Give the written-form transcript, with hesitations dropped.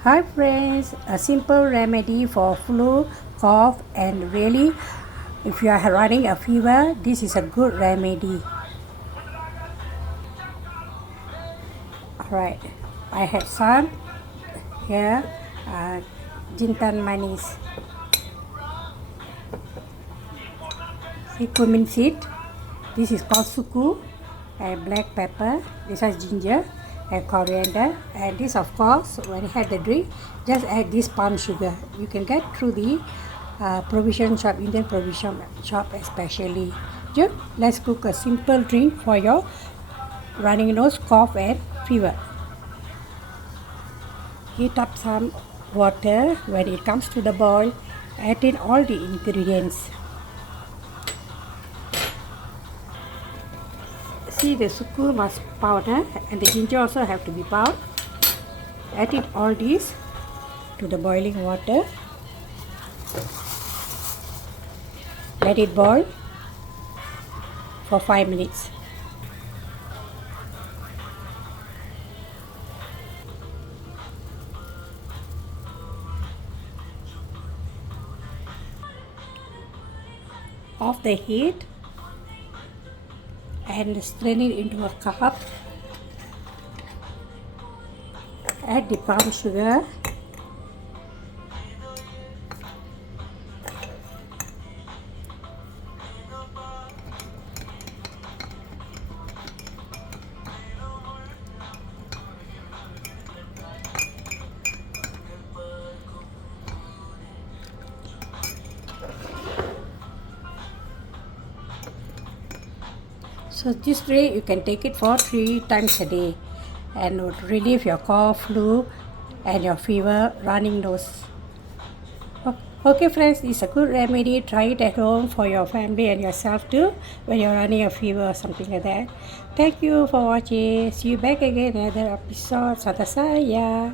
Hi friends, a simple remedy for flu, cough, and really, if you are running a fever, this is a good remedy. Alright, I have some here, uh, jintan manis, cumin seed. This is called suku, and black pepper. This is ginger and coriander. And this, of course, when you have the drink, just add this palm sugar. You can get through the provision shop, Indian provision shop especially. Just let's cook a simple drink for your running nose, cough, and fever. Heat up some water. When it comes to the boil, add in all the ingredients. See, the suku must powder and the ginger also have to be powdered. Add it all this to the boiling water. Let it boil for 5 minutes. Off the heat and strain it into a cup. Add the palm sugar. So this way you can take it for 3 times a day and would relieve your cough, flu, and your fever, running nose. Okay friends, this is a good remedy. Try it at home for your family and yourself too when you're running a fever or something like that. Thank you for watching. See you back again in another episode. Santa saya.